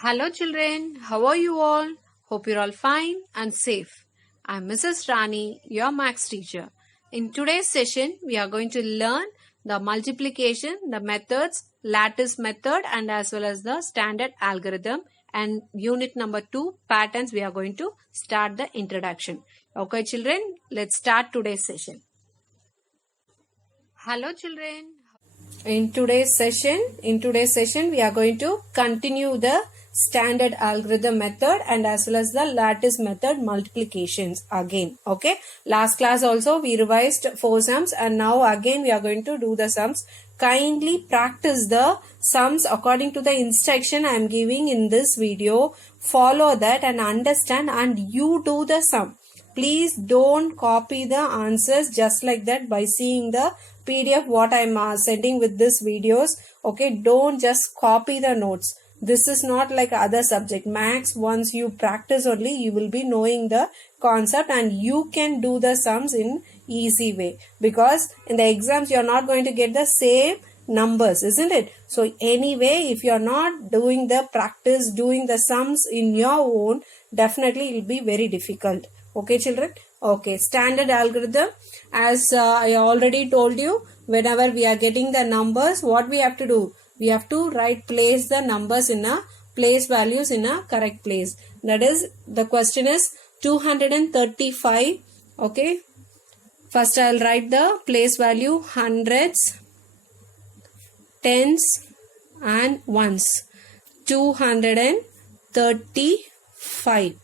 Hello children, how are you all? Hope you're all fine and safe. I'm Mrs. Rani, your Maths teacher. In today's session, we are going to learn the multiplication, the methods, lattice method and as well as the standard algorithm, and unit number 2 patterns. We are going to start the introduction. Okay children, let's start today's session. Hello children. In today's session we are going to continue the standard algorithm method and as well as the lattice method multiplications again. Okay, last class also we revised 4 sums and now again we are going to do the sums. Kindly practice the sums according to the instruction I am giving in this video. Follow that and understand and you do the sum. Please don't copy the answers just like that by seeing the PDF what I am sending with this videos. Okay, don't just copy the notes. This is not like other subject. Maths, once you practice only, you will be knowing the concept and you can do the sums in easy way. Because in the exams, you are not going to get the same numbers, isn't it? So anyway, if you are not doing the practice, doing the sums in your own, definitely it will be very difficult. Okay children? Okay, standard algorithm. As I already told you, whenever we are getting the numbers, what we have to do? We have to place the numbers in a place values in a correct place. That is, the question is 235. Okay. First I will write the place value hundreds, tens and ones. 235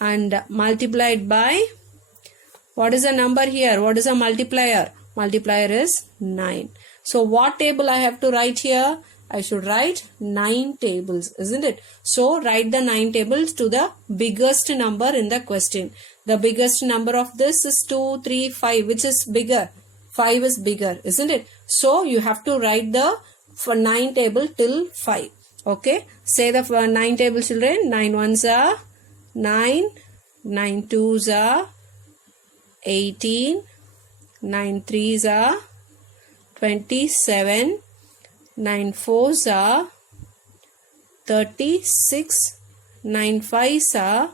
and multiplied by, what is the number here? What is a multiplier? Multiplier is 9. So what table I have to write here? I should write 9 tables, isn't it? So write the 9 tables to the biggest number in the question. The biggest number of this is 2, 3, 5. Which is bigger? 5 is bigger, isn't it? So you have to write the 9 table till 5. Okay. Say the 9 table children. 9 ones are 9. 9 twos are 18. 9 threes are 27. 9 fours are 36. 9 fives are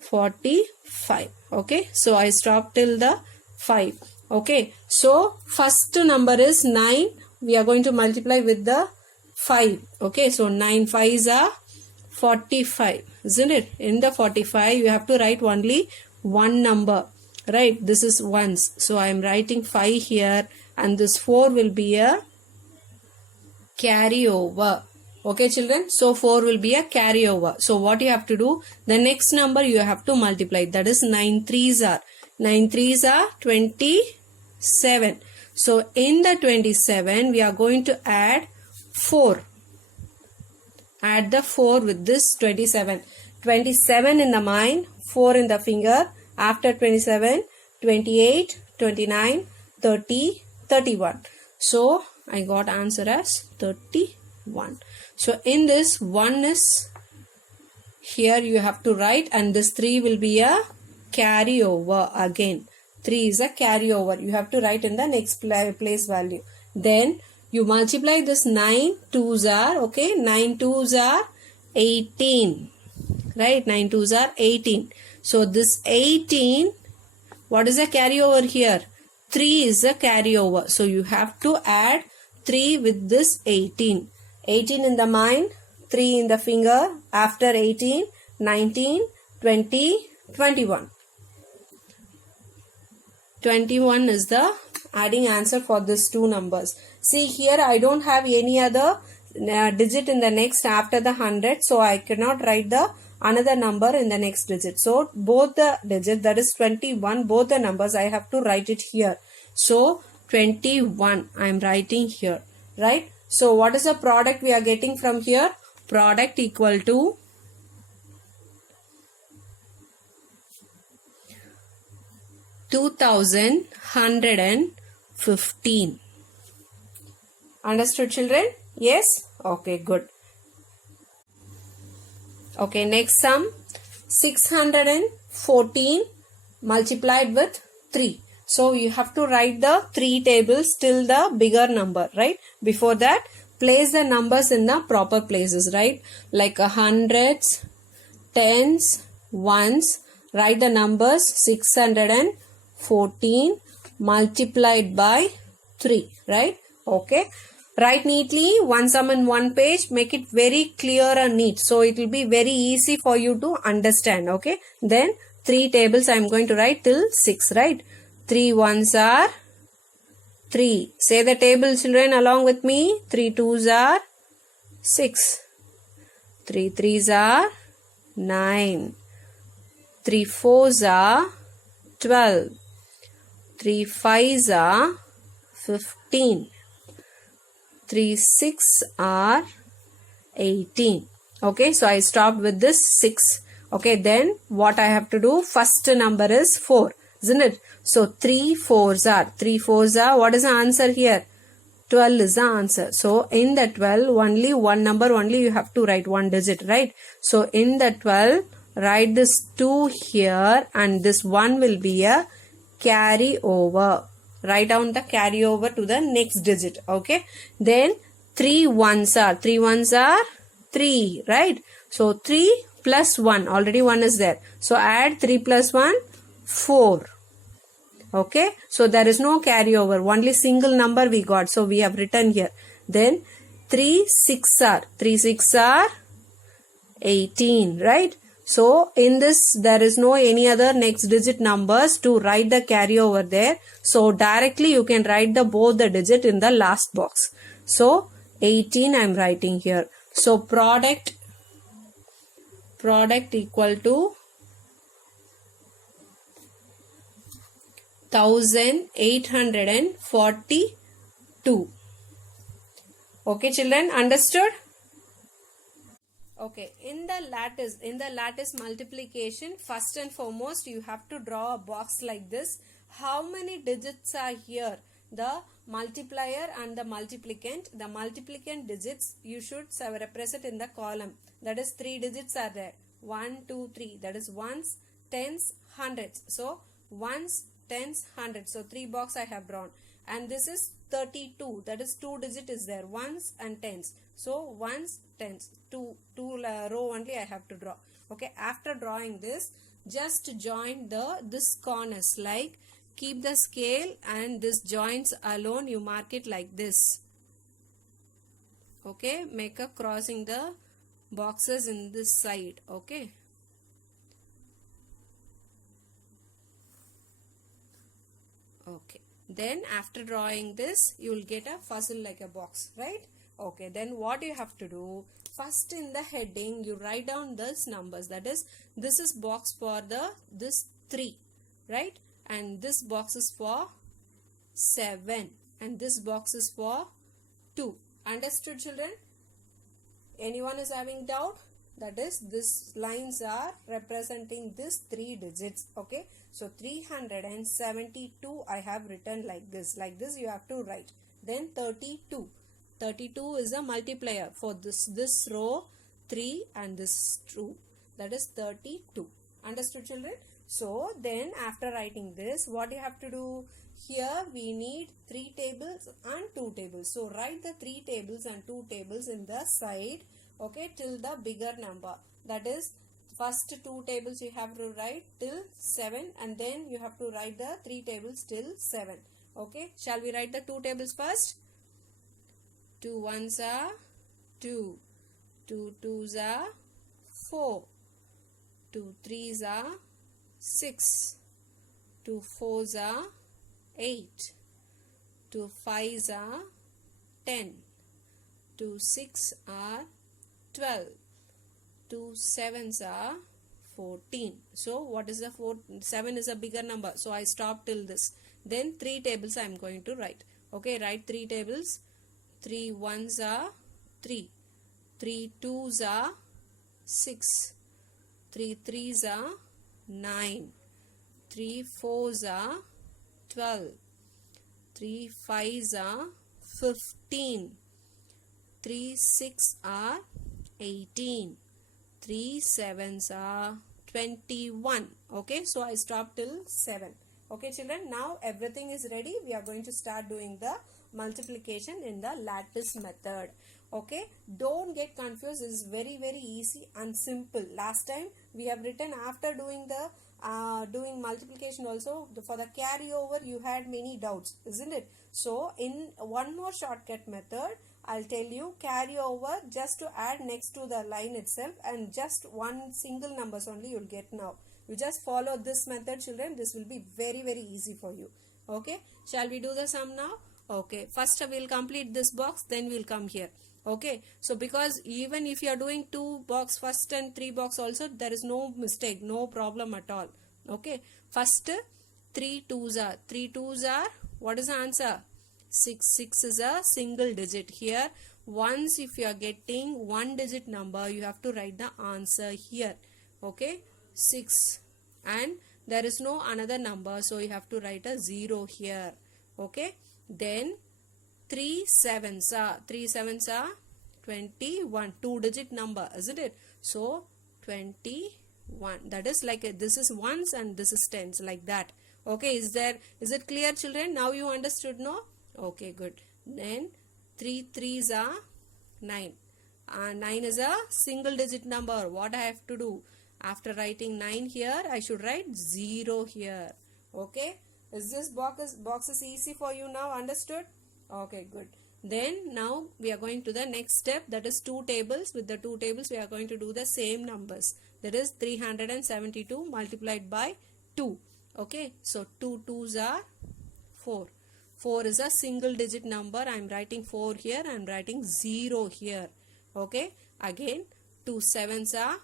45. Okay, so I stop till the 5. Okay, so first number is 9. We are going to multiply with the 5. Okay, so 9 fives are 45, isn't it? In the 45 you have to write only one number, right? This is ones, so I am writing 5 here and this 4 will be a carryover. Okay children, so 4 will be a carryover. So what you have to do, the next number you have to multiply, that is 9 threes are 27. So in the 27 we are going to add 4. Add the 4 with this 27. 27 in the mind, 4 in the finger. After 27, 28, 29, 30, 31. So I got answer as 31. So in this 1 is here you have to write and this 3 will be a carryover again. 3 is a carryover. You have to write in the next place value. Then you multiply this 9 twos are, okay, 9 twos are 18, right? 9 twos are 18. So this 18, what is a carryover here? 3 is a carryover. So you have to add 3 with this 18. 18 in the mind, 3 in the finger. After 18, 19, 20, 21. 21 is the adding answer for these two numbers. See here I don't have any other digit in the next after the 100. So I cannot write the another number in the next digit. So both the digit, that is 21, both the numbers I have to write it here. So 21 I am writing here, right? So what is the product we are getting from here? Product equal to 2115. Understood children? Yes? Okay, good. Okay, next sum. 614 multiplied with 3. So you have to write the 3 tables till the bigger number, right? Before that, place the numbers in the proper places, right? Like hundreds, tens, ones. Write the numbers 614 multiplied by 3, right? Okay. Write neatly, one sum in one page. Make it very clear and neat. So it will be very easy for you to understand. Okay. Then 3 tables I am going to write till 6, right? 3 ones are 3. Say the table, children, along with me. 3 twos are 6. 3 threes are 9. 3 fours are 12. 3 fives are 15. 3 6 are 18. Okay, so I stopped with this 6. Okay, then what I have to do? First number is 4, isn't it? So 3 fours are, what is the answer here? 12 is the answer. So in the 12, only one number only you have to write, one digit, right? So in the 12, write this 2 here and this 1 will be a carry over. Write down the carry over to the next digit. Okay. Then 3 ones are 3, right? So 3 plus 1, already 1 is there. So add 3 plus 1, 4. Okay. So there is no carry over. Only single number we got. So we have written here. Then 3 6 are 18, right? So in this there is no any other next digit numbers to write the carry over there. So directly you can write the both the digit in the last box. So 18 I am writing here. So product equal to 1842. Okay, children, understood? Okay, in the lattice multiplication, first and foremost you have to draw a box like this. How many digits are here? The multiplier and the multiplicand. The multiplicand digits you should represent in the column. That is 3 digits are there. 1, 2, 3. That is ones, tens, hundreds. So ones, tens, hundreds. So 3 box I have drawn. And this is 32. That is 2 digit is there. Ones and tens. So ones, tens. Two row only I have to draw. Okay. After drawing this, just join this corners, like keep the scale and this joints alone. You mark it like this. Okay. Make a crossing the boxes in this side. Okay. Okay. Then after drawing this, you will get a puzzle like a box, right? Okay. Then what you have to do? First in the heading, you write down these numbers. That is, this is box for this 3, right? And this box is for 7. And this box is for 2. Understood, children? Anyone is having doubt? That is, these lines are representing these 3 digits. Okay. So 372 I have written like this. Like this you have to write. Then 32. 32 is a multiplier for this row 3 and this 2. That is 32. Understood, children? So then after writing this, what you have to do? Here we need 3 tables and 2 tables. So write the 3 tables and 2 tables in the side. Okay, till the bigger number. That is, first 2 tables you have to write till 7 and then you have to write the 3 tables till 7. Okay, shall we write the 2 tables first? 2 ones are 2, 2 twos are 4, 2 threes are 6, 2 fours are 8, 2 fives are 10, 2 6 are 12, 2 sevens are 14. So what is the 7 is a bigger number. So I stop till this. Then 3 tables I am going to write. Okay, write 3 tables. 3 ones are 3, 3 twos are 6, 3 threes are 9, 3 fours are 12, 3 fives are 15, 3 6 are 18, 3 sevens are 21. Okay, so I stop till 7. Okay, children, now everything is ready. We are going to start doing the multiplication in the lattice method. Okay, don't get confused. This is very easy and simple. Last time we have written after doing the doing multiplication also, for the carryover you had many doubts, isn't it? So in one more shortcut method, I'll tell you, carry over just to add next to the line itself, and just one single numbers only you'll get now. You just follow this method, children. This will be very easy for you. Okay, shall we do the sum now? Okay, first we'll complete this box, then we'll come here. Okay, so because even if you are doing 2 box first and 3 box also, there is no mistake, no problem at all. Okay, first 3 2s are what is the answer? 6. 6 is a single digit. Here once if you are getting 1 digit number, you have to write the answer here. Okay, 6, and there is no another number, so you have to write a 0 here. Okay, then 3 7s are 21, 2 digit number, isn't it? So 21, that is like this is ones and this is tens, like that. Okay, is it clear, children? Now you understood, no? Okay, good. Then 3 3s are 9. 9 is a single digit number. What I have to do? After writing 9 here, I should write 0 here. Okay, is this box is easy for you now? Understood? Okay, good. Then now we are going to the next step, that is 2 tables. With the 2 tables we are going to do the same numbers, that is 372 multiplied by 2. Okay, so 2 2s are 4. 4 is a single digit number. I am writing 4 here, I am writing 0 here. Okay, again 2 7s are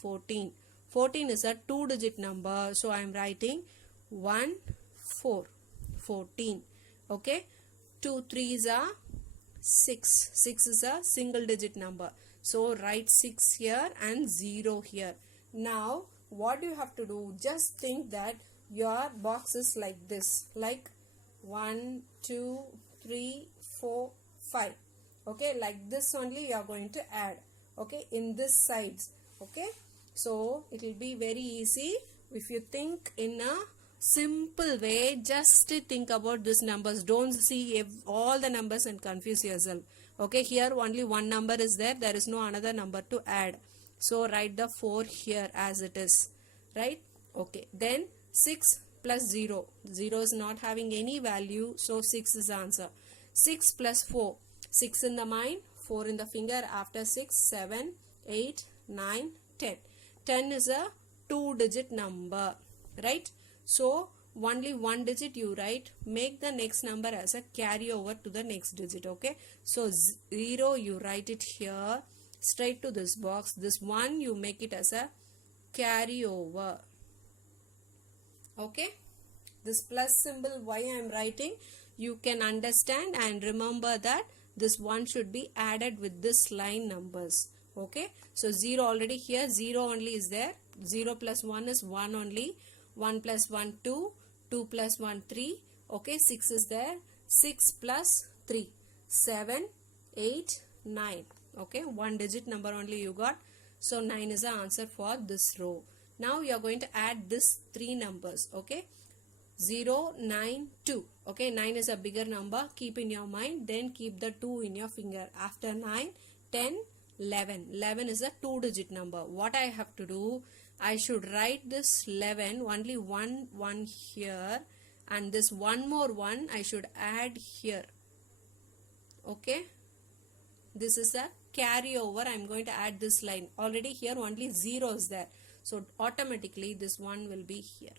14. 14 is a 2 digit number, so I am writing 1 4, 14. Okay, 2 3s are 6. 6 is a single digit number, so write 6 here and 0 here. Now what you have to do, just think that your box is like this, like 1 2 3 4 5. Okay, like this only you are going to add. Okay, in this sides. Okay, so it will be very easy if you think in a simple way. Just think about these numbers. Don't see all the numbers and confuse yourself. Okay, here only one number is there. There is no another number to add. So write the 4 here as it is. Right? Okay. Then 6 plus 0. 0 is not having any value. So 6 is the answer. 6 plus 4. 6 in the mind, 4 in the finger. After 6, 7, 8, 9, 10. 10 is a 2 digit number. Right? So only 1 digit you write. Make the next number as a carry over to the next digit. Okay, so 0 you write it here straight to this box. This 1 you make it as a carry over. Okay, this plus symbol why I am writing, you can understand and remember that this 1 should be added with this line numbers. Okay, so 0 already here, 0 only is there. 0 plus 1 is 1 only. 1 plus 1 2, 2 plus 1 3. Okay, 6 is there. 6 plus 3 7, 8, 9. Okay, 1 digit number only you got. So 9 is the answer for this row. Now you are going to add this 3 numbers. Okay, 0 9 2. Okay, 9 is a bigger number, keep in your mind. Then keep the 2 in your finger. After 9, 10, 11. 11 is a 2 digit number. What I have to do, I should write this 11, only 1 here, and this one more 1 I should add here. Okay, this is a carry over. I am going to add this line. Already here only 0 is there, so automatically this 1 will be here.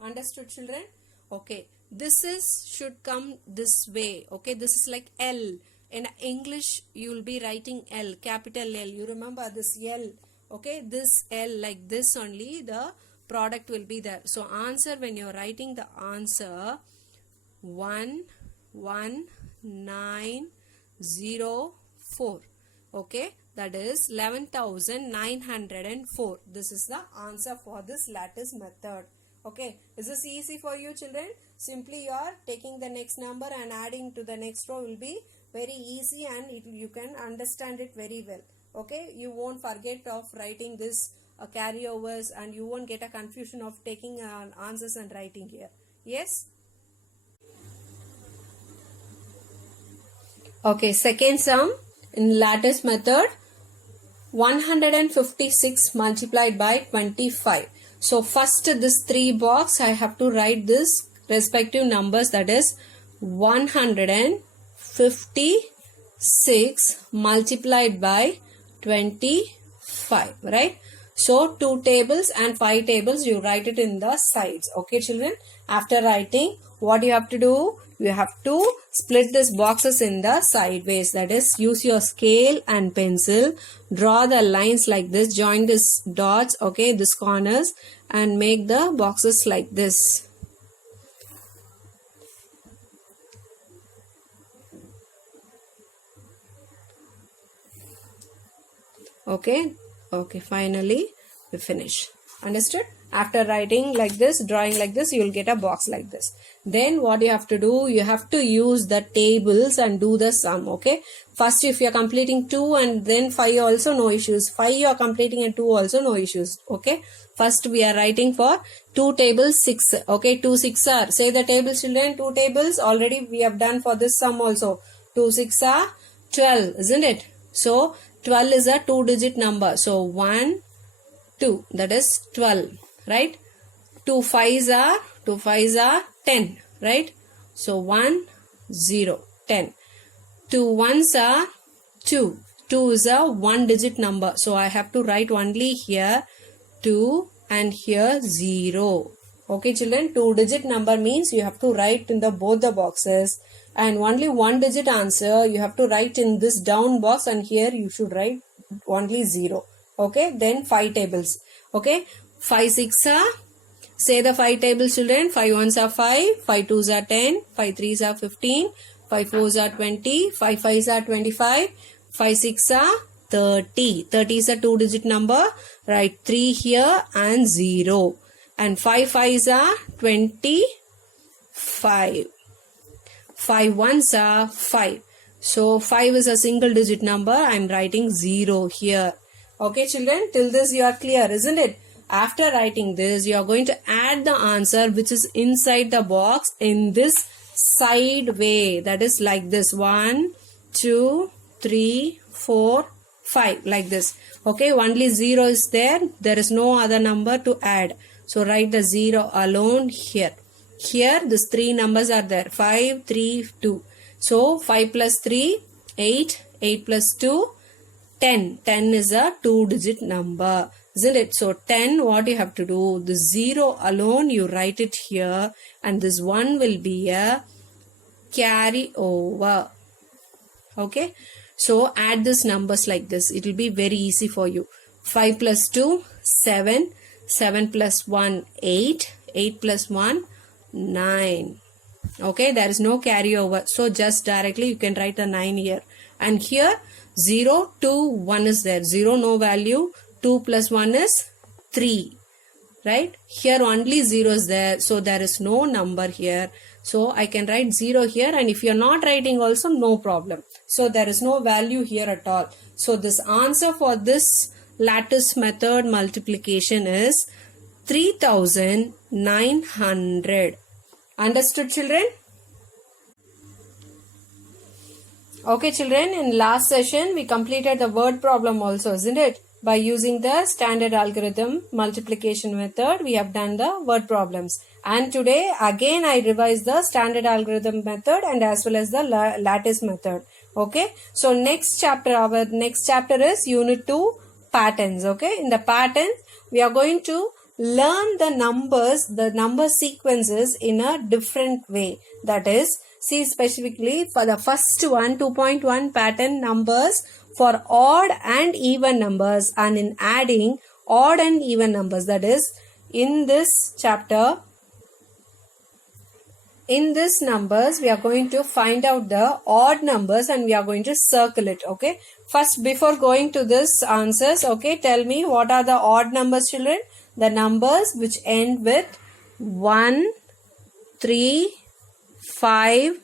Understood, children? Okay, this is should come this way. Okay, this is like L. In English you will be writing L, capital L. You remember this L. Okay, this L, like this only the product will be there. So answer, when you are writing the answer, 11904. Okay, that is 11,904. This is the answer for this lattice method. Okay, is this easy for you, children? Simply you are taking the next number and adding to the next row will be very easy, and you can understand it very well. Okay, you won't forget of writing this carryovers, and you won't get a confusion of taking answers and writing here. Yes? Okay, second sum in lattice method, 156 multiplied by 25. So first this 3 box I have to write this respective numbers, that is 156 multiplied by 25, right? So 2 tables and 5 tables, you write it in the sides. Okay children, after writing, what you have to do? You have to split these boxes in the sideways, that is use your scale and pencil, draw the lines like this, join these dots, okay, these corners, and make the boxes like this. Okay, finally we finish. Understood? After writing like this, drawing like this, you will get a box like this. Then what you have to do? You have to use the tables and do the sum. Okay. First, if you are completing 2 and then 5 also, no issues. 5 you are completing and 2 also, no issues. Okay. First we are writing for 2 tables 6. Okay. 2 6 are. Say the tables children. 2 tables already we have done for this sum also. 2 6 are 12. Isn't it? So 12 is a 2-digit number. So 1, 2. That is 12. Right? 2 5s are 10, right? So 1 0 10. 2 1s are 2. 2 is a 1-digit number. So I have to write only here 2 and here 0. Okay children, 2-digit number means you have to write in the both the boxes, and only 1-digit answer you have to write in this down box, and here you should write only 0. Okay, then 5 tables. Okay, 5 6 are, say the 5 tables children. 5 1s are 5, 5 2s are 10, 5 3s are 15, 5 4s are 20, 5 5s are 25, 5 6 are 30. 30 is a 2-digit number. Write 3 here and 0. And 5 5s are 25. 5 1s are 5. So 5 is a single digit number. I am writing 0 here. Okay children, till this you are clear, isn't it? After writing this, you are going to add the answer which is inside the box in this side way. That is like this. 1, 2, 3, 4, 5. Like this. Okay, only 0 is there. There is no other number to add. So write the 0 alone here. Here these 3 numbers are there. 5, 3, 2. So 5 plus 3, 8. 8 plus 2, 10. 10 is a 2-digit number. Isn't it? So 10, what you have to do? The 0 alone you write it here, and this 1 will be a carry over. Okay. So add these numbers like this. It will be very easy for you. 5 plus 2, 7. 7 plus 1, 8. 8 plus 1, 9. Okay. There is no carry over. So just directly you can write a 9 here. And here 0, 2, 1 is there. 0 no value. 2 plus 1 is 3. Right? Here only 0 is there. So there is no number here. So I can write 0 here, and if you are not writing also, no problem. So there is no value here at all. So this answer for this lattice method multiplication is 3900. Understood children? Okay children, in last session we completed the word problem also, isn't it? By using the standard algorithm multiplication method, we have done the word problems. And today again I revised the standard algorithm method and as well as the lattice method. Okay. So next chapter, our next chapter is unit 2, patterns. Okay. In the patterns, we are going to learn the numbers, the number sequences in a different way. That is, see specifically for the first one, 2.1 pattern numbers for odd and even numbers, and in adding odd and even numbers. That is, in this chapter, in this numbers, we are going to find out the odd numbers and we are going to circle it. Okay. First, before going to this answers, okay, tell me what are the odd numbers children? The numbers which end with 1, 3, 5,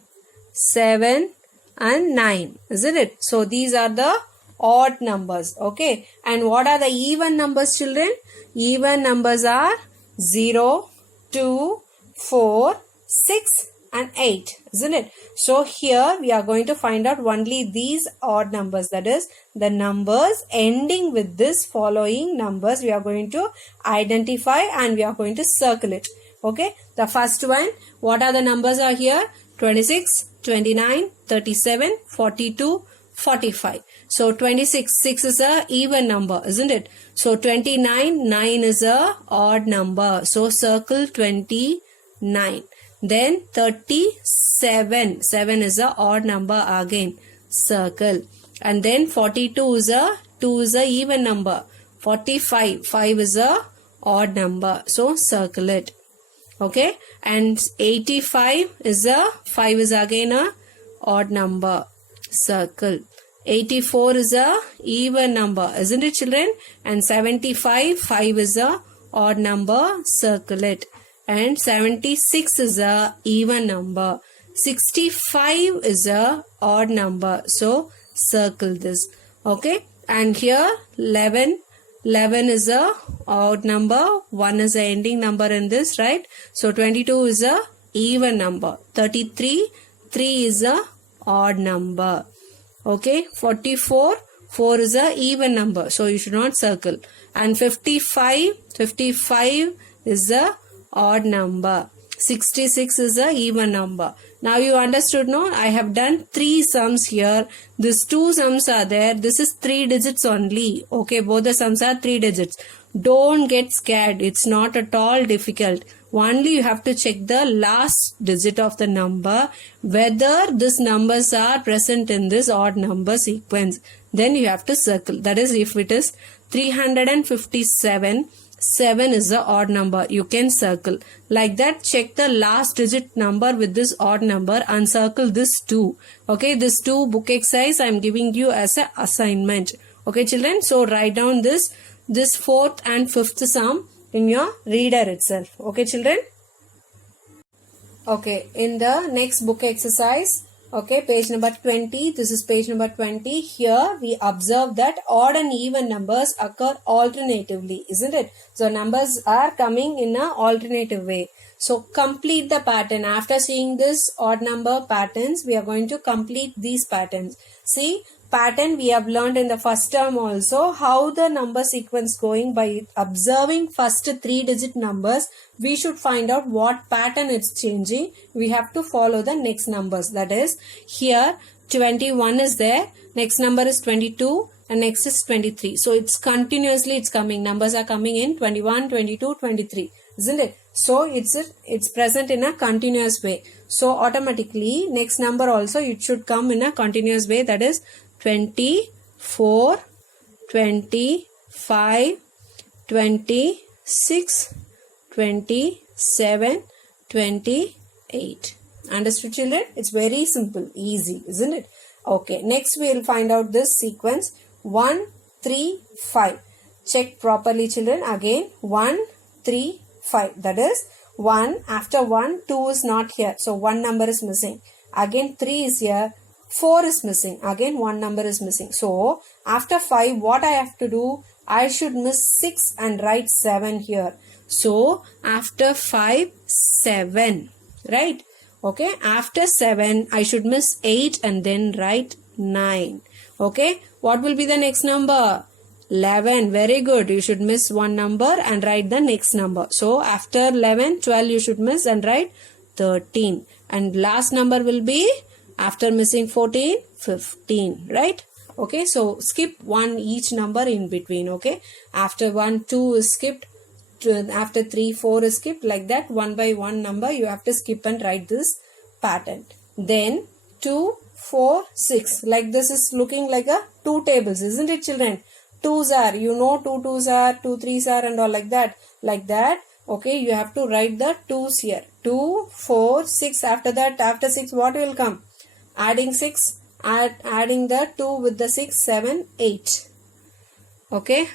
7 and 9, isn't it? So these are the odd numbers. Okay. And what are the even numbers children? Even numbers are 0, 2, 4, 6 and 8, isn't it? So here we are going to find out only these odd numbers, that is the numbers ending with this following numbers we are going to identify and we are going to circle it. Okay, the first one, what are the numbers are here? 26, 29, 37, 42, 45. So 26, 6 is a even number, isn't it? So 29, 9 is a odd number. So circle 29. Then 37, 7 is a odd number again. Circle. And then 42 is a 2 is a even number. 45, 5 is a odd number. So circle it. Okay. And 85 is a 5 is again a odd number. Circle. 84 is a even number, isn't it, children? And 75, 5 is a odd number. Circle it. And 76 is a even number. 65 is a odd number. So circle this. Okay. And here 11 is a odd number. 1 is a ending number in this, right? So 22 is a even number. 33, 3 is a odd number. Okay. 44, 4 is a even number. So you should not circle. And 55 is a odd number. 66 is a even number. Now you understood, no? I have done 3 sums here. These 2 sums are there. This is 3 digits only. Okay, both the sums are 3 digits. Don't get scared. It's not at all difficult. Only you have to check the last digit of the number, whether these numbers are present in this odd number sequence. Then you have to circle. That is, if it is 357, 7 is the odd number. You can circle. Like that, check the last digit number with this odd number and circle this 2. Okay, this 2 book exercise I am giving you as an assignment. Okay, children. So write down this 4th and 5th sum in your reader itself. Okay, children. Okay, in the next book exercise, okay, page number 20. This is page number 20. Here we observe that odd and even numbers occur alternatively, isn't it? So numbers are coming in an alternative way. So complete the pattern. After seeing this odd number patterns, we are going to complete these patterns. See, pattern we have learned in the first term also, how the number sequence going. By observing first 3 digit numbers, we should find out what pattern it's changing. We have to follow the next numbers. That is, here 21 is there, next number is 22 and next is 23. So it's continuously it's coming. Numbers are coming in 21, 22, 23, isn't it? So it's present in a continuous way. So automatically next number also it should come in a continuous way. That is 24, 25, 26, 27, 28. Understood, children? It's very simple, easy, isn't it? Okay, next we will find out this sequence 1, 3, 5. Check properly, children. Again 1, 3, 5. That is 1. After 1, 2 is not here. So 1 number is missing. Again 3 is here. 4 is missing. Again 1 number is missing. So after 5, what I have to do? I should miss 6 and write 7 here. So after 5, 7. Right? Okay. After 7, I should miss 8 and then write 9. Okay. What will be the next number? 11. Very good. You should miss 1 number and write the next number. So after 11, 12 you should miss and write 13. And last number will be after missing 14, 15. Right? Okay. So skip 1 each number in between. Okay. After 1, 2 is skipped. After 3, 4 is skipped. Like that, 1 by 1 number you have to skip and write this pattern. Then 2, 4, 6. Like this is looking like a 2 tables, isn't it, children? 2s are, you know, 2 2s are, 2 3s are and all like that. Like that. Okay, you have to write the 2s here. 2, 4, 6. After that, after 6, what will come? Adding 6. Adding the 2 with the 6, 7, 8. Okay.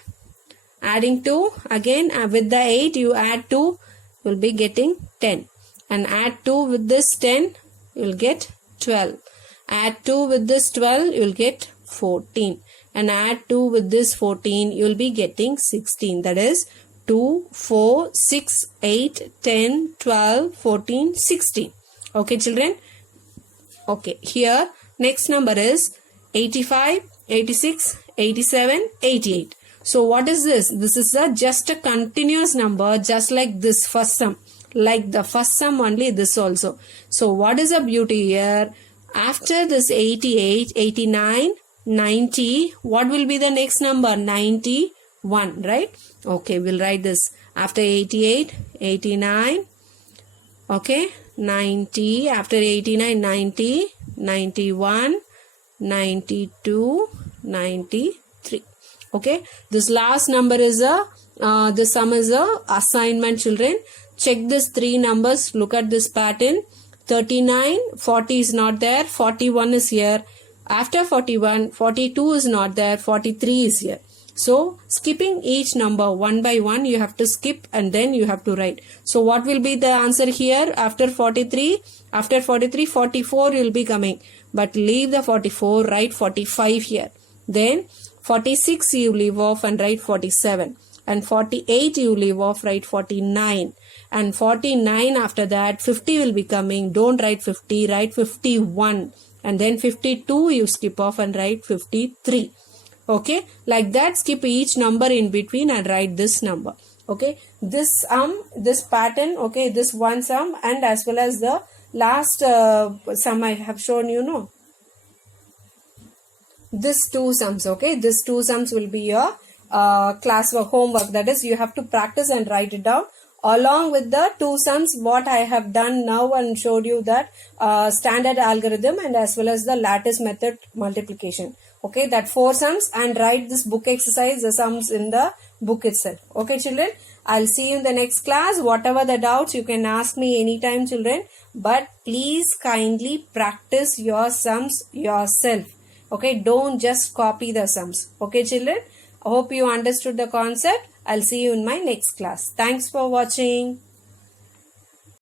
Adding 2. Again, with the 8, you add 2. You will be getting 10. And add 2 with this 10. You will get 12. Add 2 with this 12. You will get 14. And add 2 with this 14, you will be getting 16. That is 2, 4, 6, 8, 10, 12, 14, 16. Okay, children. Okay, here next number is 85, 86, 87, 88. So what is this? This is just a continuous number, just like this first sum. Like the first sum only, this also. So what is the beauty here? After this 88, 89, 90, what will be the next number? 91, right? Okay, we'll write this. After 88, 89, okay, 90, after 89, 90, 91, 92, 93. Okay, this last number is the sum is a assignment, children. Check this three numbers, look at this pattern. 39, 40 is not there, 41 is here. After 41, 42 is not there, 43 is here. So skipping each number one by one, you have to skip and then you have to write. So what will be the answer here? After 43, 44 will be coming. But leave the 44, write 45 here. Then 46 you leave off and write 47. And 48 you leave off, write 49. And 49 after that, 50 will be coming. Don't write 50, write 51. And then 52 you skip off and write 53. Okay, like that, skip each number in between and write this number. Okay, this this pattern, okay, this one sum and as well as the last sum I have shown you, no, this two sums. Okay, this two sums will be your classwork homework. That is, you have to practice and write it down along with the two sums what I have done now and showed you, that standard algorithm and as well as the lattice method multiplication. Okay, that four sums, and write this book exercise, the sums in the book itself. Okay, children, I'll see you in the next class. Whatever the doubts, you can ask me anytime, children. But please kindly practice your sums yourself. Okay, don't just copy the sums. Okay, children, I hope you understood the concept. I'll see you in my next class. Thanks for watching.